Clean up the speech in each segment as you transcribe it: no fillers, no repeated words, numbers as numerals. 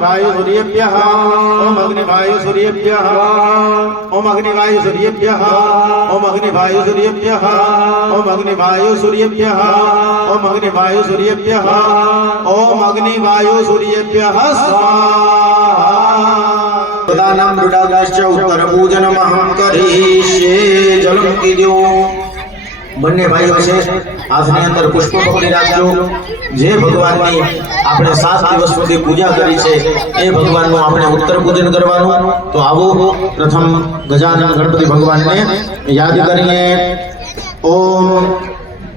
अग्निवायु सूर्येभ्यः ओम अग्निवायु सूर्येभ्यः ओम अग्निवायु सूर्येभ्यः ओम अग्निवायु सूर्येभ्यः ओम अग्निवायु सूर्येभ्यः ओम अग्निवायु सूर्येभ्यः ओम अग्निवायु सूर्येभ्यः स्वाहा दानं मृडागाश्च उत्तर पूजनमहं करिष्ये जल મૂકી દો બંને ભાઈઓ છે હાથની અંદર પુષ્પ પકડી રાખજો જે ભગવાનની આપણે 7 દિવસ સુધી પૂજા કરી છે એ ભગવાનનું આપણે ઉત્તર પૂજન કરવાનું તો આવો પ્રથમ ગજાનન ગણપતિ ભગવાનને યાદ કરીએ ઓમ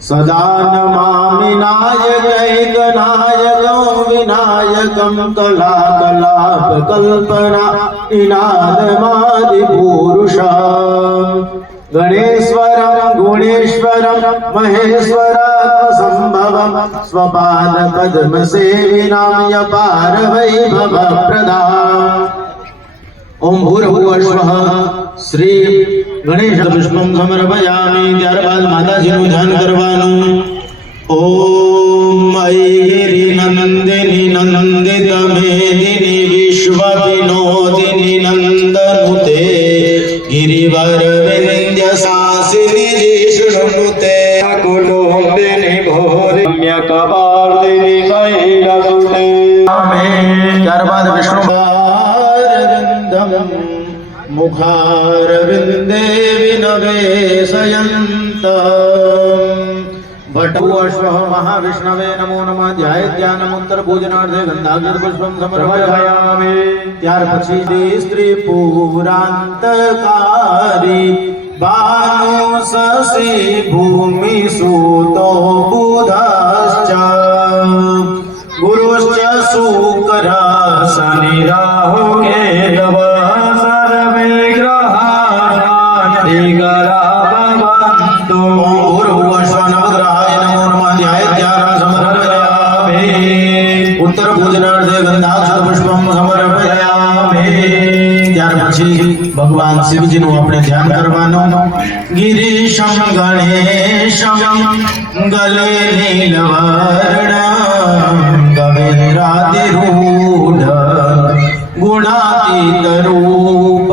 સદાનમામિનાયકૈકનાયકં વિનાયકં કલાકલાપકલ્પના ઇનાદમાદિપુરુષમ ગણેશ્વરમ ગુણેશ્વરમ મહેશ્વરાત્મસંભવમ સ્વપાદપદ્મ સેવિનામ યપાર વૈભવ પ્રદામ ઓમ ભૂર્ભુવઃ શ્રી ગણેશ પુષ્પમ સમર્પયામિ ત્યારબાદ માતાજીનું ધ્યાન કરવાનું ઓમ ઐગિરી નંદિની નંદિત મેદિની વિશ્વ વિનોદિની નંદનુતે ગિરિવર વિંધ્ય સાસિની જીષ્ણુતે કુટુંબિની ભોરમ્ય કપાર્દિની શૈલસુતે ત્યારબાદ વિષ્ણુ મુખારવિંદે વિનવેશયંત ભટ્ટુઅશ્વઃ મહાવિષ્ણવે નમો નમઃ ધ્યાયધ્યાનમુત્તર પૂજનાર્થે ગંધાક્ષર પુષ્પમ સમર્પયામિ ત્યાર પછી સ્ત્રી પુરાંતકારી ભાનુ શશી ભૂમિ સૂતો બુધશ્ચ ગુરુશ્ચ શુક્ર શનિ રાહુ કેતવ ઉત્તર પૂજનાર્થે ગંધાક્ષર પુષ્પમ સમર્પયામિ ત્યાર પછી ભગવાન શિવજીનું આપણે ધ્યાન કરવાનું ગિરીશમ ગણેશમ ગલે નીલવર્ણ ગવેરાદિરૂઢ ગુણાતીત રૂપ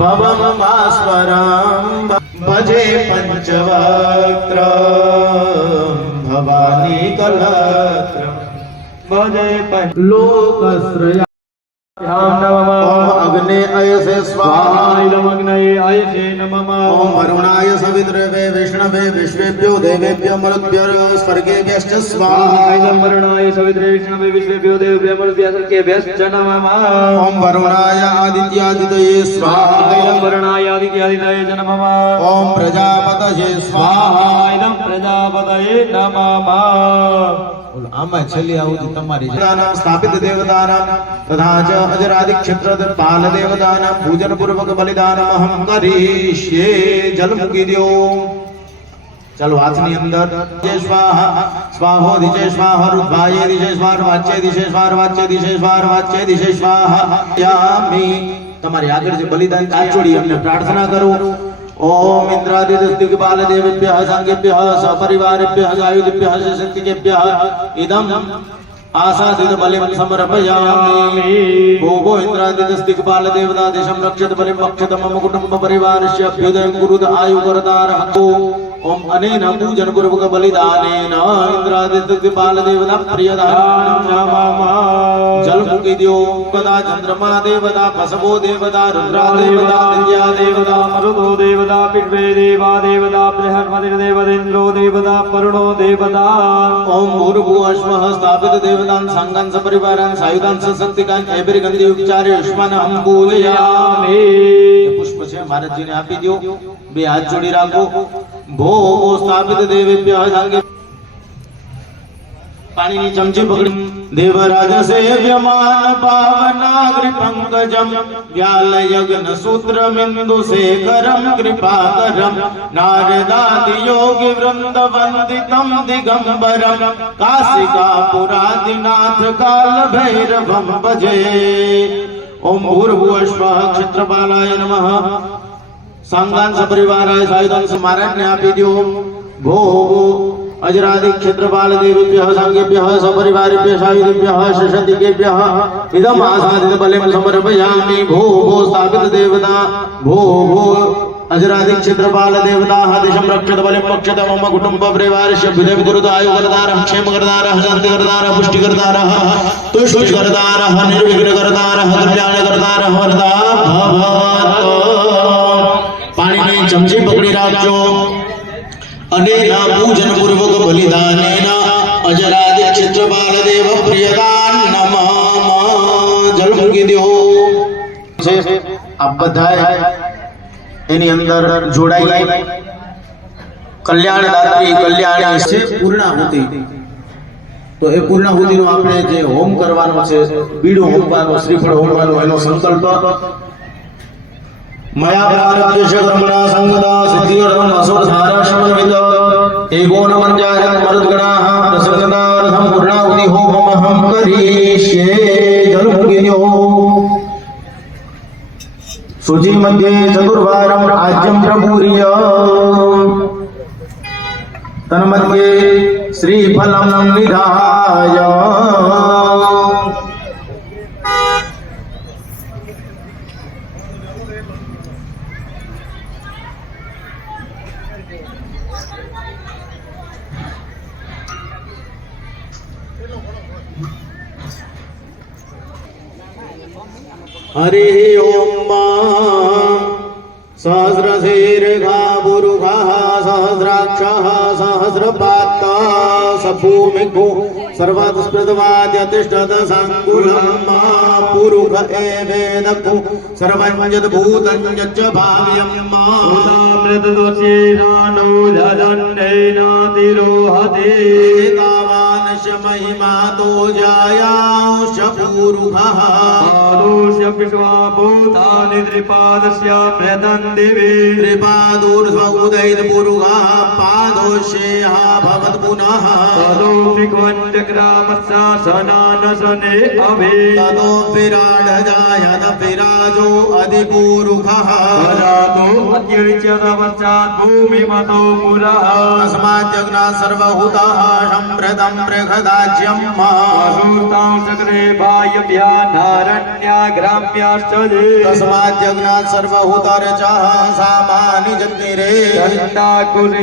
ભવમ ભાસ્વરમ ભજે પંચવક્ત્ર ભવાની કલત્ર ભજે લોકશ્રયા ઓમ અગ્ને અયસે સ્વાહા અગ્નયે આયસે નમઃ ઓમ વરુણાય સવિત્રવે વિષ્ણવે વિશ્વેભ્યો દેવેભ્યો મરુદ્ભ્યો સ્વર્ગેભ્યશ્ચ સ્વાહા વર્ણાય સવિત્રે વિષ્ણવે વિશ્વેભ્યો દેવેભ્યો મરુદ્ભ્યો સ્વર્ગેભ્યશ્ચ નમઃ ઓમ વરુણાય આદિત્યાદિતયે સ્વાહા વર્ણાય આદિત્યાદિતયે નમઃ ઓમ પ્રજાપતયે સ્વાહા ઇદં પ્રજાપતયે નમઃ આમાં છેલ્લી આવું તમારી દેવતાનાં સ્થાપિત દેવતાનાં તથા ચ અજરાદિ ક્ષેત્ર પાલ દેવતાનાં પૂજન પૂર્વક બલિદાનમહં કરીષ્યે જલ મૂકી દો ચાલો હાથની અંદર જય સ્વાહા સ્વાહો દિશે સ્વાહા રૂદ્ધાયે દિશે સ્વાર વાચ્યે દિશે સ્વાર વાચ્યે દિશે સ્વાર વાચ્યે દિશે સ્વાહા યામિ તમારી આગળ જે બલિદાન કાચોડી અમને પ્રાર્થના કરો ओम इंद्रादिदिग्पाल देवेभ्यः सांगेभ्यः सपरिवारेभ्यः आयुधेभ्यः शक्तिकेभ्यः इदं आसादित बलिं समर्पयामि भोगो इंद्रादिदिग्पाल देवतादिशं रक्षत बलिं वक्षत मम कुटुंब परिवारस्य अभ्युदयं कुरुत आयुकरतारहतो ओम अनेन पूजन पूर्वक बलिदानेन इंद्रादिदिग्पाल देवता प्रियदानं नमः जल मूकी दो कदा चंद्रमा देवता बसवो देवता रुद्रा देवता दिव्या देवता मरुतो देवता पिष्वे देवा देवता बृहस्पतिर्देवतेन्द्रो देवता वरुणो देवता ओम भूर्भुवः स्थापित देवतान् संगान् सपरिवारान् सायुधान् सशक्तिकान् एभिर्गन्धि उपचार्य युष्मान् हम पूजयामि पुष्प છે મહારાજજીને આપી દો બે હાથ જોડી રાખો ભો સ્થાપિત દેવેભ્યઃ સાંગે પાણીની ચમચી પકડી દેવરાજ સેવ્યમાન પાવનાગ્રિ પંકજમ વ્યાલ યજ્ઞ સૂત્ર બિંદુ શેખરમ કૃપાકરમ નારદાદિ યોગી વૃંદ વંદિતમ દિગંબરમ કાશિકા પુરાદિનાથ કાલ ભૈરવમ ભજે ओम भूर्भुवः क्षेत्रपालाय नमः सांगान सपरिवाराय सायुधान महाराज ने आपी दो भो अजरादि क्षेत्रपाल देवेभ्यः सांगेभ्यः सपरिवारेभ्यः सायुधेभ्यः शशतिकेभ्यः इदम् आसादित बलिं समर्पयामि। भो भो स्थापित देवता भो भो अजरादि क्षेत्रपाल देवताः दिशं रक्षत बलिं रक्षत मम कुटुंब परिवारस्य विधे विदुरदायुकर्तारः क्षेमकर्तारः शान्तिकर्तारः पुष्टिकर्तारः तुष्टिकर्तारः निर्विघ्नकर्तारः कल्याणकर्तारः वरदा भवतु। पाणीने चमची पकड़ी राखजो अनेना पूजन पूर्वक बलिदानेन अजरादि क्षेत्रपाल देव प्रियदान नमः। जल મૂકી દો છે આપ બધાએ એની અંદર જોડાઈ કલ્યાણદાત્રી કલ્યાણી છે પૂર્ણાહુતિ। તો એ પૂર્ણાહુતિનો આપણે જે હોમ કરવાનો છે બીડું હોમવાનો શ્રીફળ હોમવાનો એનો સંકલ્પ मया प्रारब्धस्य कर्मणा संगता सिद्धिर्धम असुरधारा समन्वित एकोनपञ्चाशत् मरुद्गणाः प्रसन्नतार्थं पूर्णाहुति होममहं करिष्ये। जलमुखिन्यो शुचि मध्ये चतुर्वारं राज्यं प्रपूर्य तन्मध्ये श्रीफलं निधाय हरि ओम सहस्रशीर्घा पुरुषः सहस्राक्षः सहस्रपाता सभूमिको सर्वस्पृतवाद्यतिष्ठत सांकुलं पुरुष एवेदको सर्वं यद्भूतं यच्च भाव्यं मृतदोषेनानो जलन्नेनातिरोहते तावानश्च महिमा तो जायांश पुरुषः पादोष्य विश्वाभूतानि त्रिपादस्य प्रदन् दिवे त्रिपादोर्ध्व उदयन् पुरुषः पादोष्येह भवत् पुनः ततो विक्वञ्चक्रामस्सासनानसने अभि ततो विराड जायत विराजो अधिपुरुषः वदातो अत्यरिच्यतपश्चात् भूमिमतो पुरः तस्मात् जग्नात् सर्वभूतः सम्प्रतं प्रखदाज्यम् वसूतां चक्रे बाह्यभ्यः नारण्याग्राम्याश्च ये तस्मात् जग्नात् सर्वभूतरचः सामानि जग्निरे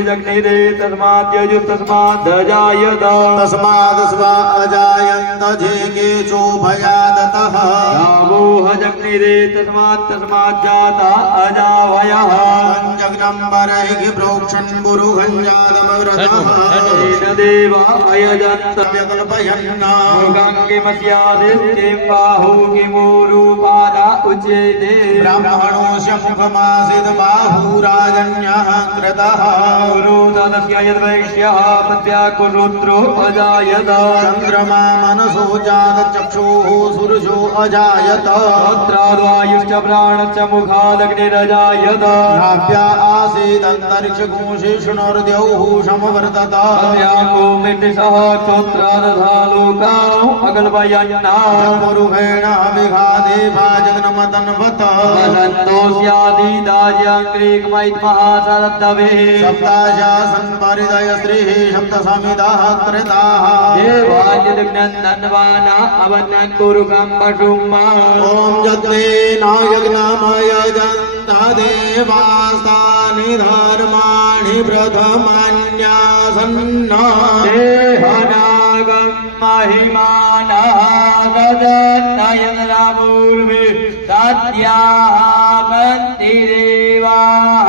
जग्निरे तस्मात् यजु तस्मात् अजायत तस्मात् स्वा अजायन्त जे केचो भयादतः रामोह जग्निरे तस्मात् जाता अजावयः जग्नं परैः प्रोक्षन् गुरुगञ्जातमव्रतः देव अयजन्त व्यकल्पयन् मुखङ्गिमस्यादित्यं बाहु किमूरुपादा उच्यते ब्राह्मणोऽस्य मुखमासीत् बाहुराजन्यः कृतः गुरुतस्य यद्वैश्यः प्रत्याकुरुद्रो अजायत चन्द्रमा मनसो जात चक्षुः सुरजो अजायत तत्राद्वायुश्च प्राणश्च मुखादग्निरजायत नाभ्या आसीदन्तरिक्षगोषेषुणोर्द्यौः समवर्तत व्याकोमितिसः क्षोत्रादधालोकाः अकल्पयन्ना पुरुषेण विघादे भाजग्नमतन्वत वसन्तोऽस्यादिदाज्याङ्ग्रीकमैत्महासरद्धवे सप्ताशासन् परिदय स्त्रीः सप्तसमिताः कृताः देवान्यदिग्नन्दन्वाना अवनन् कुरुकं पशुमा ॐ यज्ञेन यज्ञमयजन्त देवास्तानि धर्माणि प्रथमान्यासन्न देहनागं महिमानः सदन्नयन्द्रपूर्वे सत्यावन्ति देवाः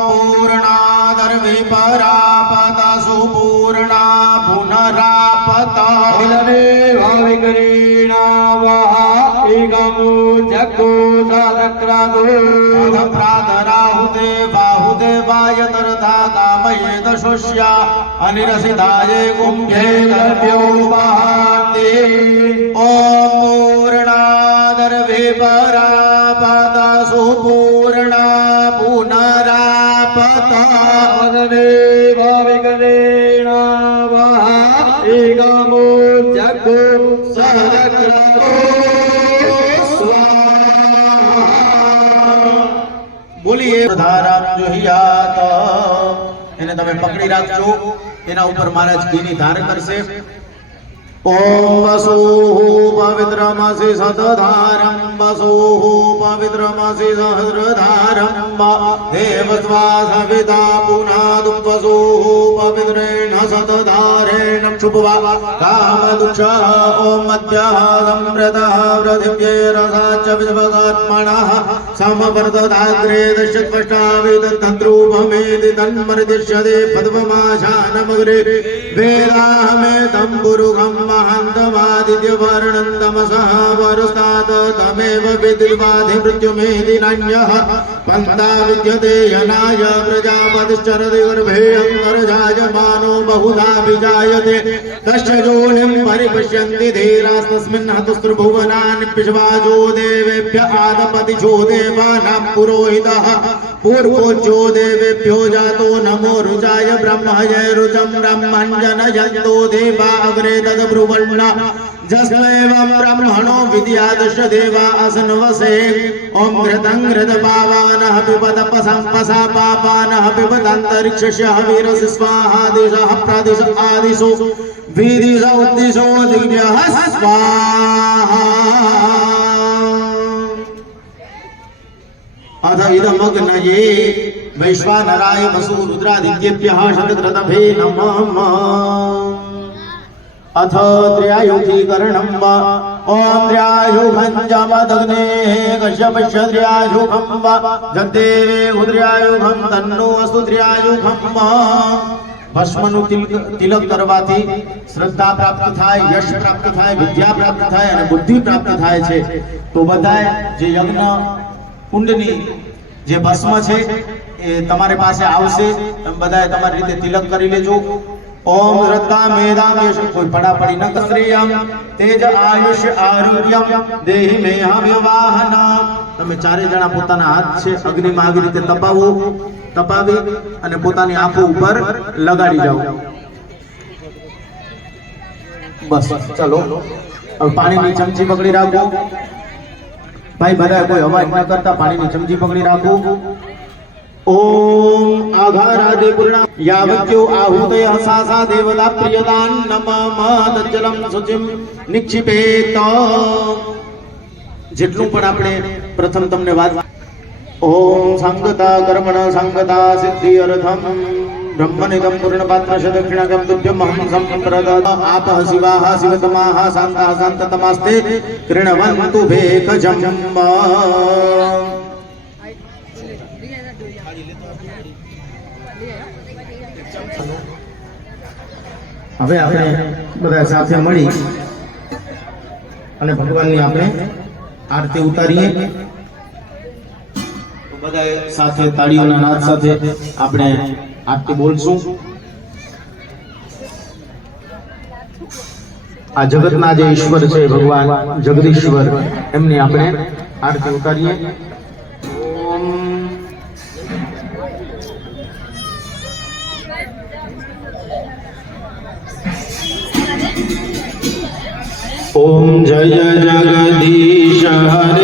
पूर्णादर्विपरापत सुपूर्णा पुनरापत विकरीणावः एकमो जग्गो सदक्रदो प्रातराहुते बाहुदेवाय तरथा कामयेत शोष्या अनिरसिताय कुम्भे द्रव्योपहाते ॐ पूर्णादर्विपरापत सुपूर्णा पुनरापत देवाविकरेणावः एकमो जग्गो सदक्रदो बोलिए धाराम जुहियात એને તમે પકડી રાખજો એના ઉપર મહારાજ ઘીની ધાર કરશે ઓમ વસુઃ પવિત્રમસી સતધારં વસુઃ પવિત્રમસી સહસ્રધારં દેવસ્વા સવિતા પુનાદું વસુઃ પવિત્રેણ સતધારેણ શુભવા કામદુક્ષ ઓમ મધ્યઃ સંપ્રતઃ પૃથિવ્યે રસાચ વિશ્વગાત્મનઃ સમવર્ધદાગ્રે દશત્વષ્ટાવિદધ્રુવમેતિ તન્મર્દિશ્યતે પદ્મમાશાનમગ્રે વેદાહમે તંબુરુગમ महन्तमादित्यवर्णं तमसः वरुस्तात् तमेव विद्युद्वाधि मृत्युमेधि नान्यः पन्था विद्यते यनाय प्रजापतिश्चरति गर्भे अन्तर्जायमानो बहुधा विजायते तस्य योनिं परिपश्यन्ति धीरास्तस्मिन् हतस्त्रिभुवनानि पिशवाजो देवेभ्य आदपतिजो देवानां पुरोहितः पूर्वोज्यो देवेभ्यो जातो नमो रुचाय ब्रह्मये रुचं ब्रह्मञ्जनयन्तो देवा अग्रे तद्ब्रुवन्न जस्मैवं ब्रह्मणो विद्यादश देवा असन्वसे ॐ घृतं घृतपावानः पिबत पसा पापानः पिबदन्तरिक्षस्य हविरसि स्वाहा दिशः प्रदिश आदिशो विदिश उद्दिशो दिव्यः स्वाहा अथ इदमग्नये वैश्वानराय वसु रुद्रादित्येभ्यः शतक्रतभे नमः अथ त्र्यायुधीकरणं वा ॐ त्र्यायुभञ्जमदग्नेः कश्यपश्य त्र्यायुगं वा जगदेवे उद्र्यायुगं तन्नो अस्तु त्र्यायुगं ભસ્મનું તિલક કરવાથી શ્રદ્ધા પ્રાપ્ત થાય, યશ પ્રાપ્ત થાય, વિદ્યા પ્રાપ્ત થાય અને બુદ્ધિ પ્રાપ્ત થાય છે. તો બધાય જે યજ્ઞ કુંડની જે ભસ્મ છે એ તમારી પાસે આવશે. તમે બધાએ તમારી રીતે તિલક કરી લેજો. ઓમ શ્રદ્ધા મેધામ યશ કોઈ પડાપડી ન કસરિયમ તેજ આયુષ્ય આરોગ્યમ દેહી મેહમ વાહન. તમે ચારે જણા પોતાના હાથ છે અગ્નિમાં આવી રીતે તપાવી અને પોતાની આંખો ઉપર લગાડી જાઓ. બસ ચલો હવે પાણીની ચમચી પકડી રાખો. ભાઈ બધા કોઈ અવાજ ન કરતા પાણીની ચમચી પકડી રાખો. ઓમ આઘારાદિ પૂર્ણ યાવત્યો આહુતય સાસા દેવતા પ્રિયદાન નમઃ તજ્જલમ શુચિમ નિક્ષિપેત. જેટલું પણ આપણે પ્રથમ તમને વાત ઓમ સંગતા કર્મણ સંગતા સિદ્ધિ અર્થમ બ્રહ્મનિદમ પૂર્ણપાત્ર દક્ષિણાગમ તુભ્યમ અહં સંપ્રદત આપઃ શિવાઃ શિવતમાઃ શાંતાઃ શાંતતમાસ્તે કૃણવન્તુ ભેકજમ. હવે આપણે બધા સાથે મળી અને ભગવાનની આપણે આરતી ઉતારીએ. બધા સાથે તાળીઓના નાદ સાથે આપણે આરતી બોલશું. આ જગતના જે ઈશ્વર છે ભગવાન જગદીશ્વર એમની આપણે આરતી ઉતારીએ. ઓમ જય જગદીશ હરે